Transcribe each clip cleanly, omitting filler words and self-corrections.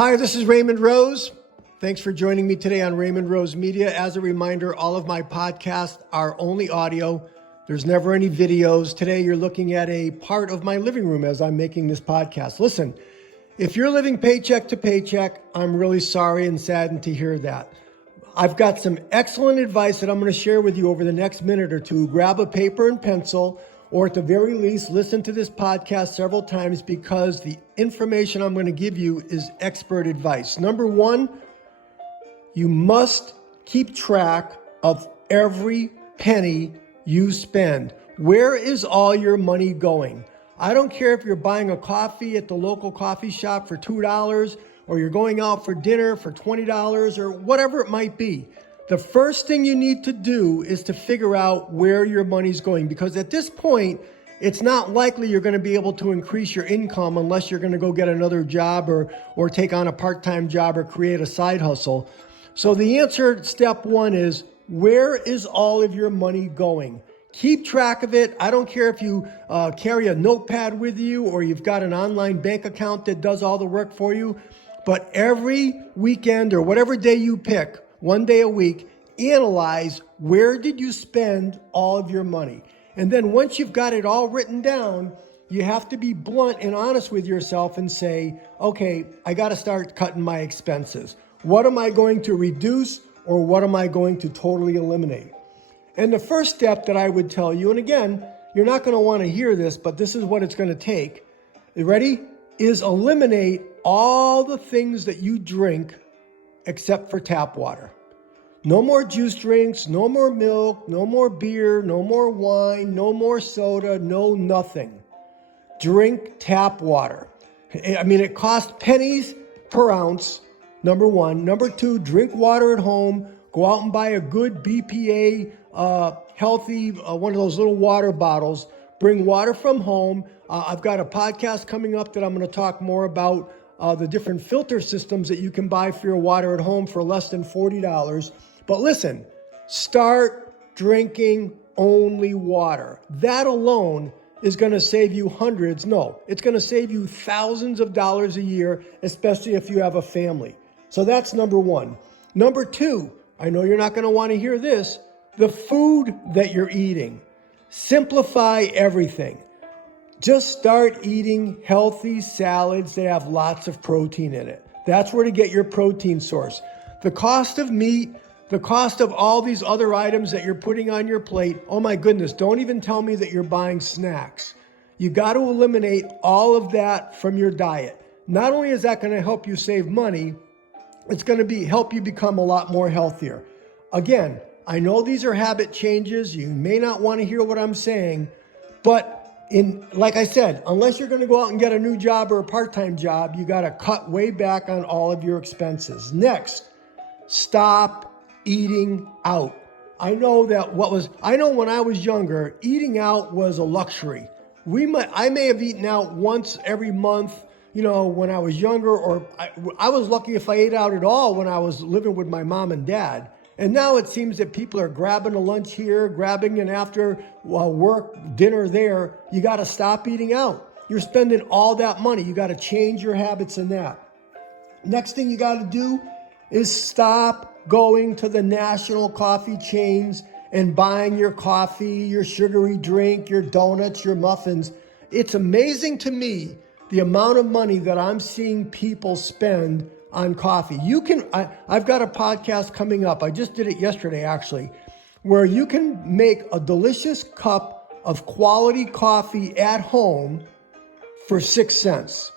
Hi, this is Raymond Rose. Thanks for joining me today on Raymond Rose Media. As a reminder, all of my podcasts are only audio. There's never any videos. Today, you're looking at a part of my living room as I'm making this podcast. Listen, if you're living paycheck to paycheck, I'm really sorry and saddened to hear that. I've got some excellent advice that I'm going to share with you over the next minute or two. Grab a paper and pencil, or at the very least, listen to this podcast several times because the information I'm going to give you is expert advice. Number one, you must keep track of every penny you spend. Where is all your money going? I don't care if you're buying a coffee at the local coffee shop for $2 or you're going out for dinner for $20 or whatever it might be. The first thing you need to do is to figure out where your money's going, because at this point, it's not likely you're going to be able to increase your income unless you're going to go get another job or take on a part-time job or create a side hustle. So the answer, step one, is where is all of your money going? Keep track of it. I don't care if you carry a notepad with you or you've got an online bank account that does all the work for you. But every weekend or whatever day you pick, one day a week, analyze where did you spend all of your money. And then once you've got it all written down, you have to be blunt and honest with yourself and say, okay, I got to start cutting my expenses. What am I going to reduce or what am I going to totally eliminate? And the first step that I would tell you, and again, you're not going to want to hear this, but this is what it's going to take. You ready? Is eliminate all the things that you drink except for tap water. No more juice drinks, no more milk, no more beer, no more wine, no more soda, no nothing. Drink tap water. I mean, it costs pennies per ounce, number one. Number two, drink water at home. Go out and buy a good BPA, healthy, one of those little water bottles. Bring water from home. I've got a podcast coming up that I'm going to talk more about the different filter systems that you can buy for your water at home for less than $40. But listen, start drinking only water. That alone is going to save you hundreds. No, it's going to save you thousands of dollars a year, especially if you have a family. So that's number one. Number two, I know you're not going to want to hear this, the food that you're eating. Simplify everything. Just start eating healthy salads that have lots of protein in it. That's where to get your protein source. The cost of meat, the cost of all these other items that you're putting on your plate, oh my goodness, don't even tell me that you're buying snacks. You got to eliminate all of that from your diet. Not only is that going to help you save money, it's going to help you become a lot more healthier. Again, I know these are habit changes. You may not want to hear what I'm saying, but like I said, unless you're going to go out and get a new job or a part-time job, you got to cut way back on all of your expenses. Next, stop eating out. I know when I was younger, eating out was a luxury. I may have eaten out once every month, when I was younger, or I was lucky if I ate out at all when I was living with my mom and dad. And now it seems that people are grabbing a lunch here, grabbing an after work dinner there. You got to stop eating out. You're spending all that money. You got to change your habits in that. Next thing you got to do is stop going to the national coffee chains and buying your coffee, your sugary drink, your donuts, your muffins. It's amazing to me the amount of money that I'm seeing people spend on coffee. I've got a podcast coming up. I just did it yesterday, actually, where you can make a delicious cup of quality coffee at home for 6 cents.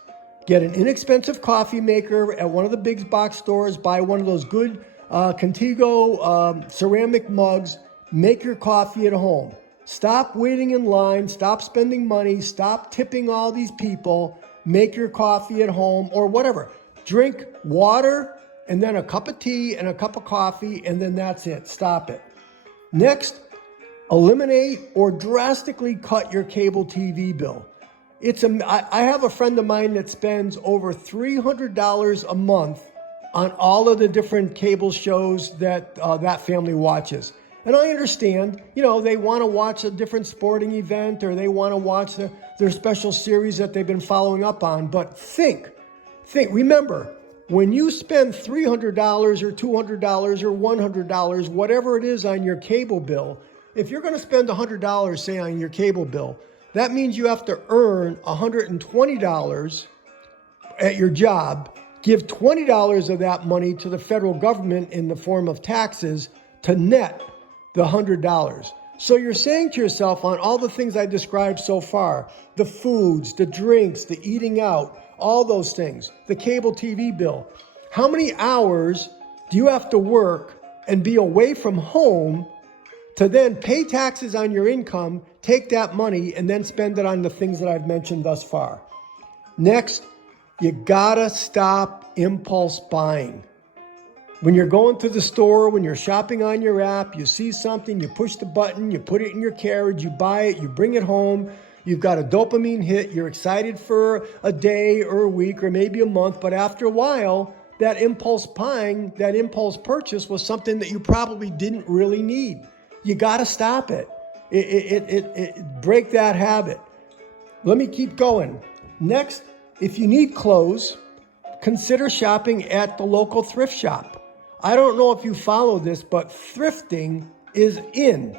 Get an inexpensive coffee maker at one of the big box stores. Buy one of those good Contigo ceramic mugs. Make your coffee at home. Stop waiting in line. Stop spending money. Stop tipping all these people. Make your coffee at home or whatever. Drink water and then a cup of tea and a cup of coffee, and then that's it. Stop it. Next, eliminate or drastically cut your cable TV bill. I have a friend of mine that spends over $300 a month on all of the different cable shows that that family watches. And I understand, they want to watch a different sporting event or they want to watch their special series that they've been following up on. But remember, When you spend $300 or $200 or $100, whatever it is on your cable bill, if you're going to spend $100, say, on your cable bill, that means you have to earn $120 at your job, give $20 of that money to the federal government in the form of taxes to net the $100. So you're saying to yourself, on all the things I described so far, the foods, the drinks, the eating out, all those things, the cable TV bill, how many hours do you have to work and be away from home to then pay taxes on your income, take that money, and then spend it on the things that I've mentioned thus far? Next, you gotta stop impulse buying. When you're going to the store, when you're shopping on your app, you see something, you push the button, you put it in your carriage, you buy it, you bring it home, you've got a dopamine hit, you're excited for a day or a week or maybe a month, but after a while, that impulse buying, that impulse purchase was something that you probably didn't really need. You gotta stop it. Break that habit. Let me keep going. Next, if you need clothes, consider shopping at the local thrift shop. I don't know if you follow this, but thrifting is in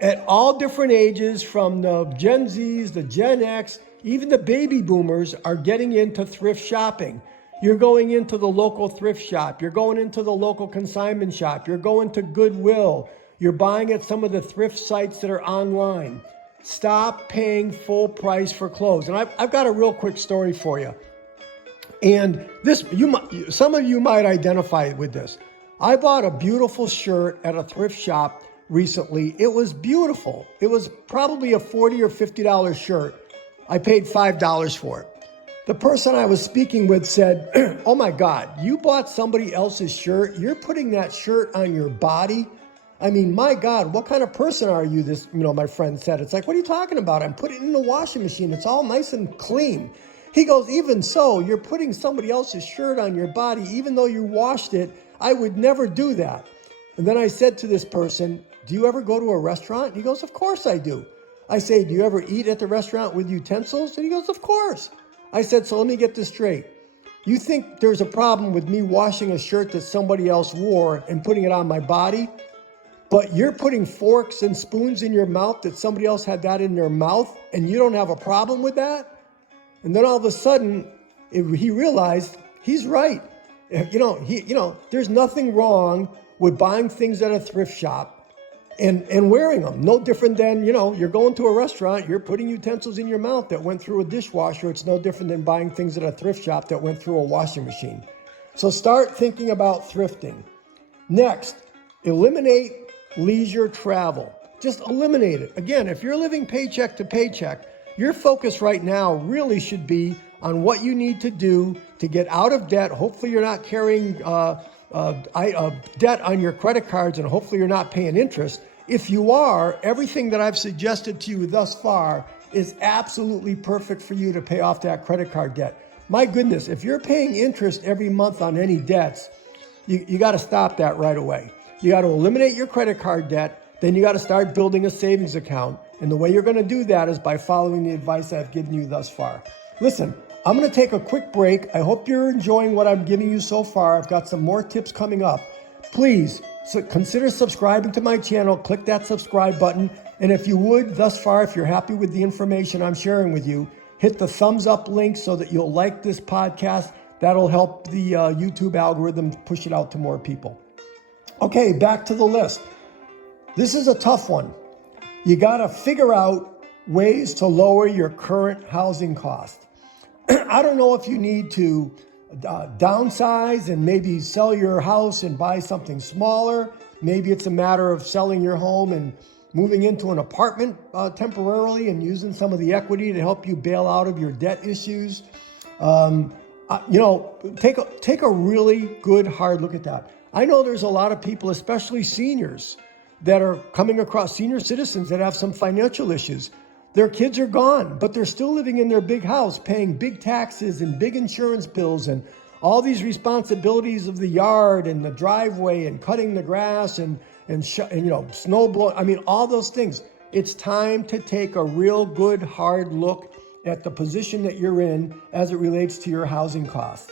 at all different ages, from the Gen Zs, the Gen X, even the baby boomers are getting into thrift shopping. You're going into the local thrift shop. You're going into the local consignment shop. You're going to Goodwill. You're buying at some of the thrift sites that are online. Stop paying full price for clothes. And I've got a real quick story for you. And this, some of you might identify with this. I bought a beautiful shirt at a thrift shop recently. It was beautiful. It was probably a $40 or $50 shirt. I paid $5 for it. The person I was speaking with said, "Oh my God, you bought somebody else's shirt? You're putting that shirt on your body? I mean, my God, what kind of person are you?" My friend said. It's like, "What are you talking about? I'm putting it in the washing machine. It's all nice and clean." He goes, "Even so, you're putting somebody else's shirt on your body, even though you washed it. I would never do that." And then I said to this person, "Do you ever go to a restaurant?" He goes, "Of course I do." I say, "Do you ever eat at the restaurant with utensils?" And he goes, "Of course." I said, "So let me get this straight. You think there's a problem with me washing a shirt that somebody else wore and putting it on my body? But you're putting forks and spoons in your mouth that somebody else had that in their mouth, and you don't have a problem with that?" And then all of a sudden, he realized he's right. There's nothing wrong with buying things at a thrift shop and wearing them. No different than, you're going to a restaurant, you're putting utensils in your mouth that went through a dishwasher. It's no different than buying things at a thrift shop that went through a washing machine. So start thinking about thrifting. Next, eliminate leisure travel. Just eliminate it. Again, if you're living paycheck to paycheck, your focus right now really should be on what you need to do to get out of debt. Hopefully you're not carrying debt on your credit cards, and hopefully you're not paying interest. If you are, everything that I've suggested to you thus far is absolutely perfect for you to pay off that credit card debt. My goodness, if you're paying interest every month on any debts, you got to stop that right away. You got to eliminate your credit card debt. Then you got to start building a savings account. And the way you're going to do that is by following the advice I've given you thus far. Listen, I'm going to take a quick break. I hope you're enjoying what I'm giving you so far. I've got some more tips coming up. Please consider subscribing to my channel. Click that subscribe button. And if you would, thus far, if you're happy with the information I'm sharing with you, hit the thumbs up link so that you'll like this podcast. That'll help the YouTube algorithm push it out to more people. Okay, back to the list. This is a tough one. You got to figure out ways to lower your current housing cost. I don't know if you need to downsize and maybe sell your house and buy something smaller. Maybe it's a matter of selling your home and moving into an apartment temporarily and using some of the equity to help you bail out of your debt issues. Take a really good hard look at that. I know there's a lot of people, especially seniors, that are coming across, senior citizens that have some financial issues. Their kids are gone, but they're still living in their big house, paying big taxes and big insurance bills and all these responsibilities of the yard and the driveway and cutting the grass and snow blowing. I mean, all those things. It's time to take a real good hard look at the position that you're in as it relates to your housing costs.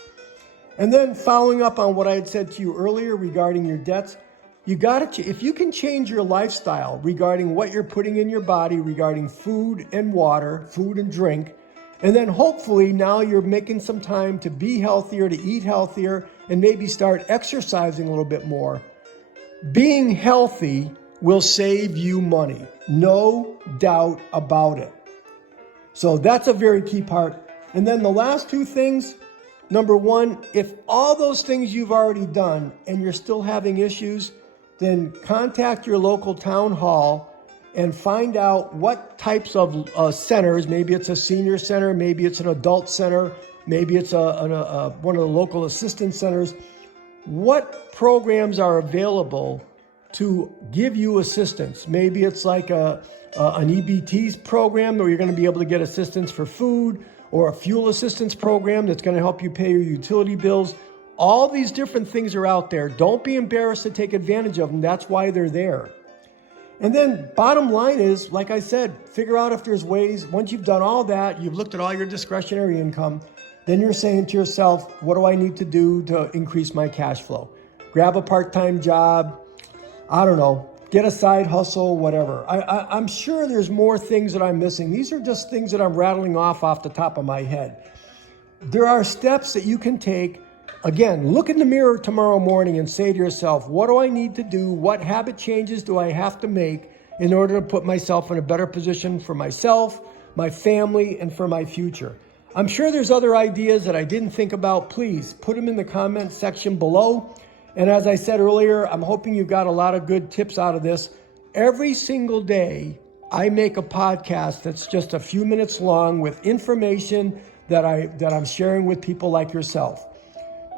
And then following up on what I had said to you earlier regarding your debts, if you can change your lifestyle regarding what you're putting in your body, regarding food and water, food and drink, and then hopefully now you're making some time to be healthier, to eat healthier, and maybe start exercising a little bit more. Being healthy will save you money. No doubt about it. So that's a very key part. And then the last two things, number one, if all those things you've already done and you're still having issues, then contact your local town hall and find out what types of centers, maybe it's a senior center, maybe it's an adult center, maybe it's one of the local assistance centers. What programs are available to give you assistance? Maybe it's like an EBT's program where you're going to be able to get assistance for food, or a fuel assistance program that's going to help you pay your utility bills. All these different things are out there. Don't be embarrassed to take advantage of them. That's why they're there. And then bottom line is, like I said, figure out if there's ways, once you've done all that, you've looked at all your discretionary income, then you're saying to yourself, what do I need to do to increase my cash flow? Grab a part-time job, I don't know, get a side hustle, whatever. I'm sure there's more things that I'm missing. These are just things that I'm rattling off the top of my head. There are steps that you can take. Again, look in the mirror tomorrow morning and say to yourself, what do I need to do? What habit changes do I have to make in order to put myself in a better position for myself, my family, and for my future? I'm sure there's other ideas that I didn't think about. Please put them in the comment section below. And as I said earlier, I'm hoping you got a lot of good tips out of this. Every single day, I make a podcast that's just a few minutes long with information that I'm sharing with people like yourself.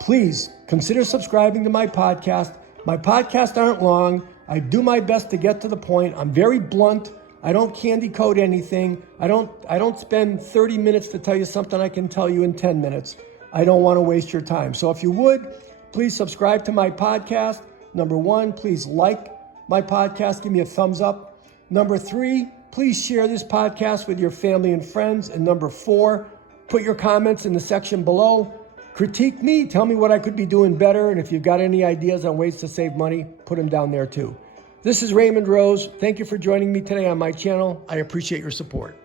Please consider subscribing to my podcast. My podcasts aren't long. I do my best to get to the point. I'm very blunt. I don't candy coat anything. I don't spend 30 minutes to tell you something I can tell you in 10 minutes. I don't want to waste your time. So if you would, please subscribe to my podcast. Number one, please like my podcast. Give me a thumbs up. Number three, please share this podcast with your family and friends. And number four, put your comments in the section below. Critique me. Tell me what I could be doing better. And if you've got any ideas on ways to save money, put them down there too. This is Raymond Rose. Thank you for joining me today on my channel. I appreciate your support.